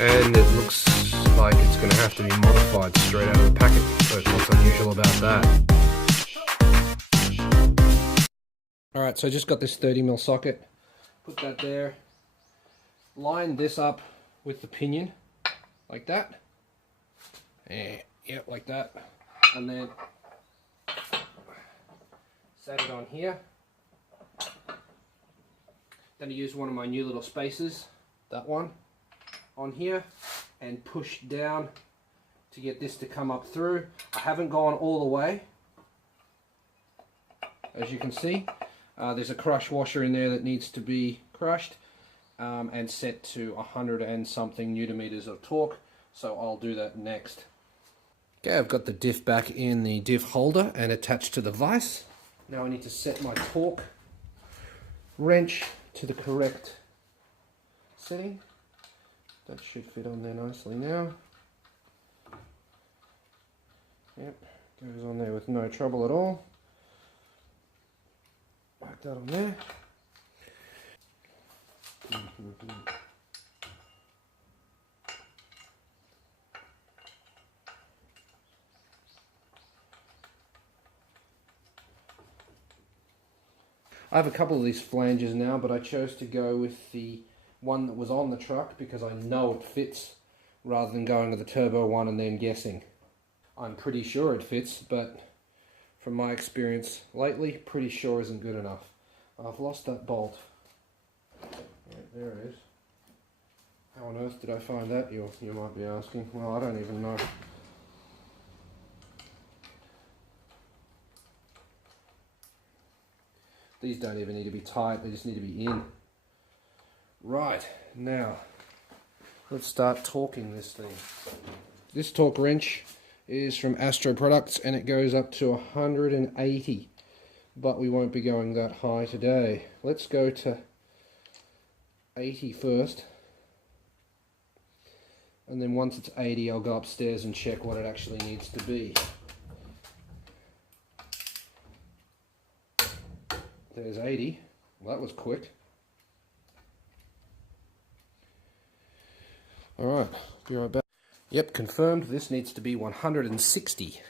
and it looks like it's going to have to be modified straight out of the packet. So what's unusual about that? Alright, so I just got this 30mm socket, put that there, line this up with the pinion, like that, yeah, like that, and then set it on here. Then I use one of my new little spacers, that one, on here, and push down to get this to come up through. I haven't gone all the way, as you can see. There's a crush washer in there that needs to be crushed and set to 100 and something Newton meters of torque, so I'll do that next. Okay, I've got the diff back in the diff holder and attached to the vise. Now I need to set my torque wrench to the correct setting. That should fit on there nicely now. Yep, goes on there with no trouble at all. Like that on there. I have a couple of these flanges now, but I chose to go with the one that was on the truck because I know it fits, rather than going with the turbo one and then guessing. I'm pretty sure it fits, but from my experience lately, pretty sure isn't good enough. I've lost that bolt. Right, there it is. How on earth did I find that, you might be asking? Well, I don't even know. These don't even need to be tight, they just need to be in. Right, now, let's start torquing this thing. This torque wrench is from Astro Products and it goes up to 180, but we won't be going that high today. Let's go to 80 first, and then once it's 80 I'll go upstairs and check what it actually needs to be. There's 80. Well, that was quick. Alright, be right back. Yep, confirmed. This needs to be 160.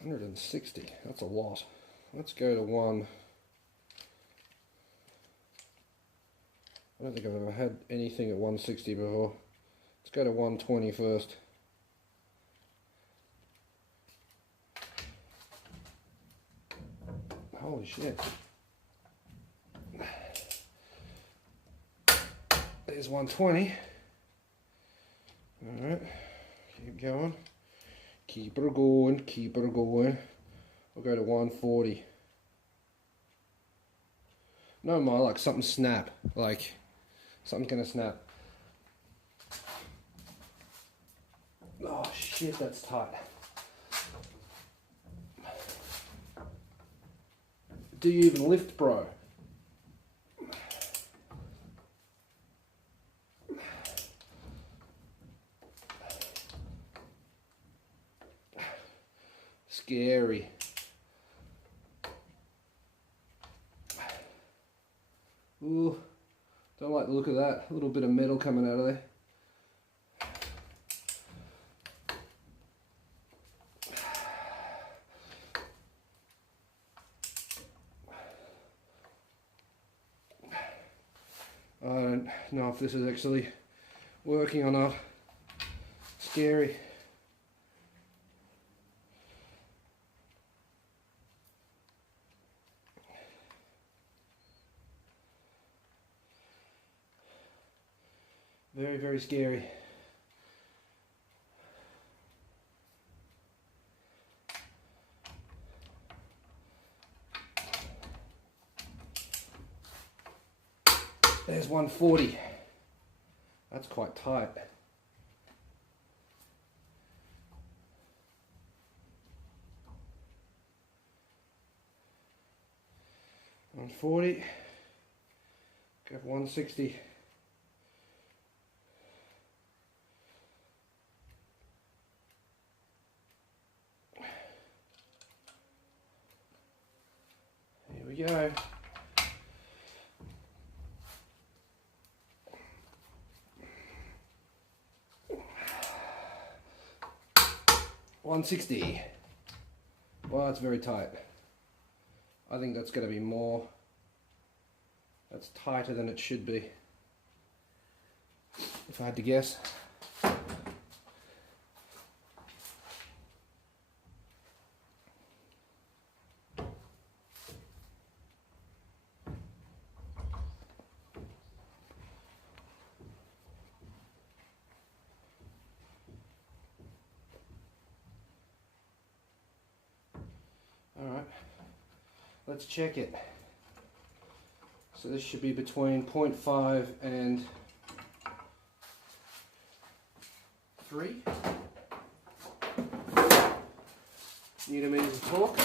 160, that's a lot. Let's go to one. I don't think I've ever had anything at 160 before. Let's go to 120 first. Holy shit. There's 120. Alright, keep going. Keep her going, keep her going. We'll go to 140. No more, like something snap. Like, something's gonna snap. Oh shit, that's tight. Do you even lift, bro? Scary. Ooh, don't like the look of that. A little bit of metal coming out of there. I don't know if this is actually working or not. Scary. Very, very scary. There's 140. That's quite tight. $140. Go for 160. Here we go. 160. Well, that's very tight. I think that's going to be more. That's tighter than it should be, if I had to guess. Alright, let's check it. So this should be between 0.5 and 3 Newton-meters of torque.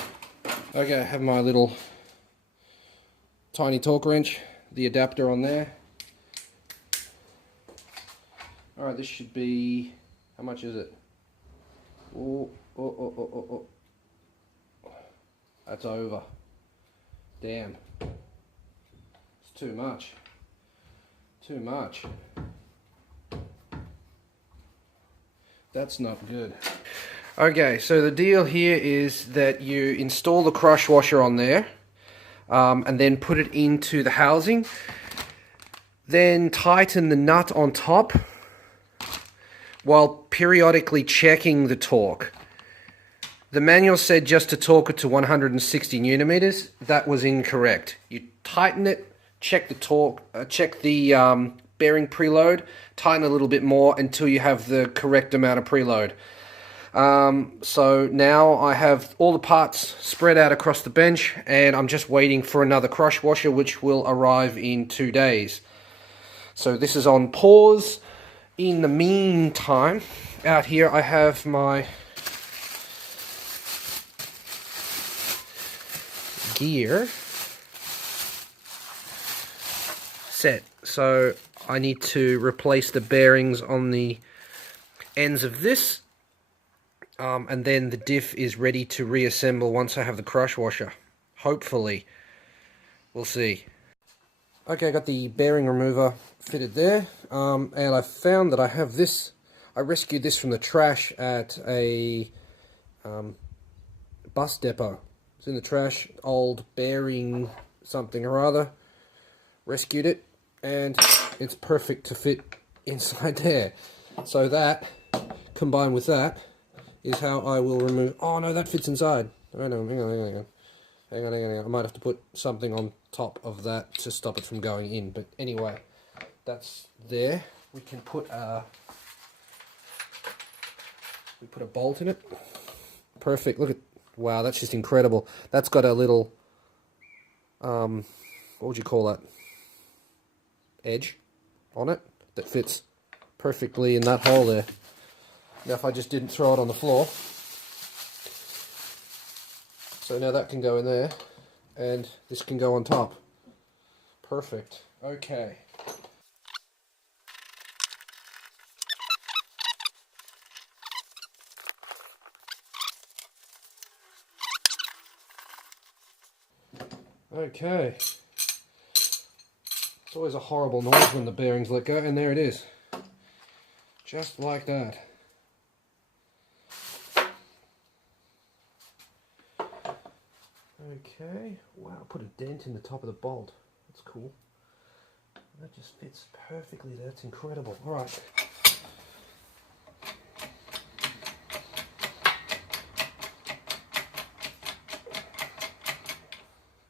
Okay, I have my little tiny torque wrench, the adapter on there. Alright, this should be, how much is it? Oh. That's over. Damn. It's too much. Too much. That's not good. Okay, so the deal here is that you install the crush washer on there, and then put it into the housing. Then tighten the nut on top while periodically checking the torque. The manual said just to torque it to 160 Newton-meters. That was incorrect. You tighten it, check the torque, check the bearing preload, tighten a little bit more until you have the correct amount of preload. So now I have all the parts spread out across the bench, and I'm just waiting for another crush washer, which will arrive in 2 days. So this is on pause. In the meantime, out here I have my gear set. So I need to replace the bearings on the ends of this, and then the diff is ready to reassemble once I have the crush washer. Hopefully. We'll see. Okay, I got the bearing remover fitted there, and I found that I have this. I rescued this from the trash at a bus depot. It's in the trash, old bearing something or other. Rescued it, and it's perfect to fit inside there. So that, combined with that, is how I will remove... Oh no, that fits inside. Hang on. I might have to put something on top of that to stop it from going in. But anyway, that's there. We can put a bolt in it. Perfect. Look at, wow, that's just incredible. That's got a little what would you call that? Edge on it that fits perfectly in that hole there. Now if I just didn't throw it on the floor. So now that can go in there, and this can go on top. Perfect. Okay. Okay. It's always a horrible noise when the bearings let go, and there it is. Just like that. Okay, wow, put a dent in the top of the bolt. That's cool. That just fits perfectly. That's incredible. Alright.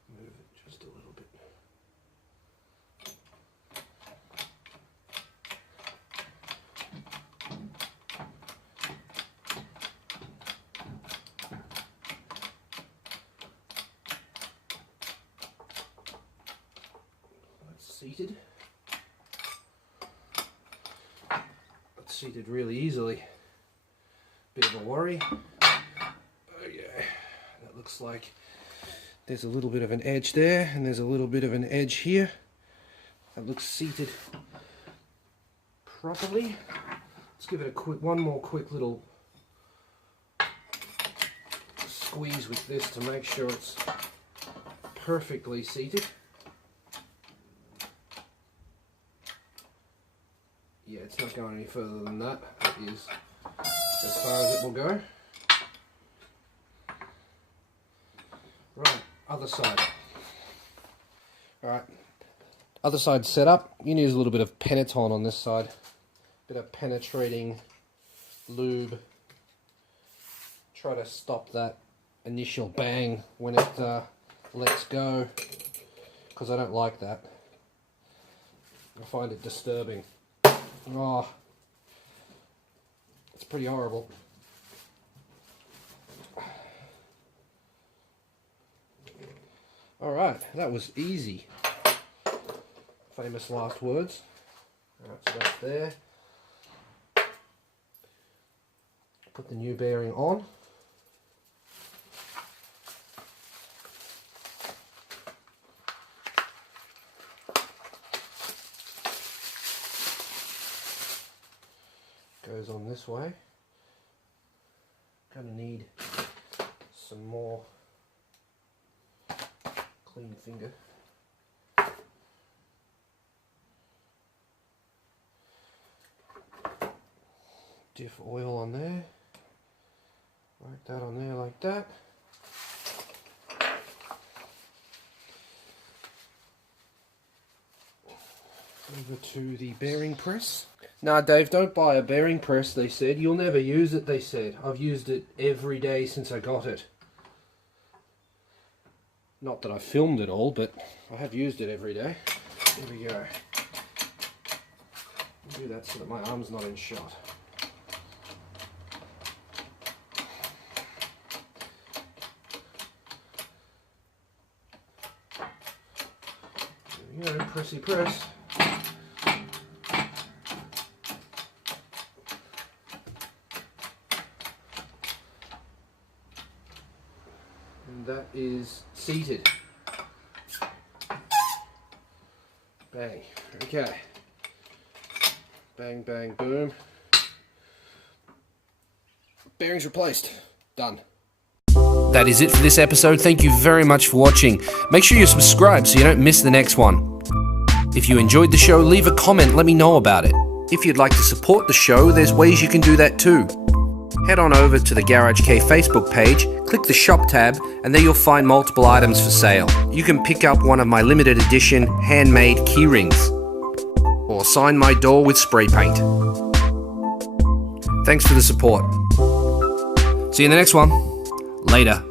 Move it just a little bit. Seated. It's seated really easily. Bit of a worry. Okay, that looks like there's a little bit of an edge there, and there's a little bit of an edge here. That looks seated properly. Let's give it a one more quick little squeeze with this to make sure it's perfectly seated. Yeah, it's not going any further than that. It is as far as it will go. Other side. Alright, other side set up. You need a little bit of Peneton on this side. Bit of penetrating lube. Try to stop that initial bang when it lets go, because I don't like that. I find it disturbing. Oh, it's pretty horrible. Alright, that was easy. Famous last words. Alright, so that's there. Put the new bearing on. Goes on this way. Gonna need some more clean finger. Diff oil on there. Like that on there, like that. Over to the bearing press. Nah, Dave, don't buy a bearing press, they said. You'll never use it, they said. I've used it every day since I got it. Not that I filmed it all, but I have used it every day. Here we go. I'll do that so that my arm's not in shot. There we go, pressy press. And that is seated. Bang. Okay. Bang, bang, boom. Bearings replaced. Done. That is it for this episode. Thank you very much for watching. Make sure you subscribe so you don't miss the next one. If you enjoyed the show, leave a comment, let me know about it. If you'd like to support the show, there's ways you can do that too. Head on over to the Garage K Facebook page, click the shop tab, and there you'll find multiple items for sale. You can pick up one of my limited edition handmade key rings, or sign my door with spray paint. Thanks for the support. See you in the next one. Later.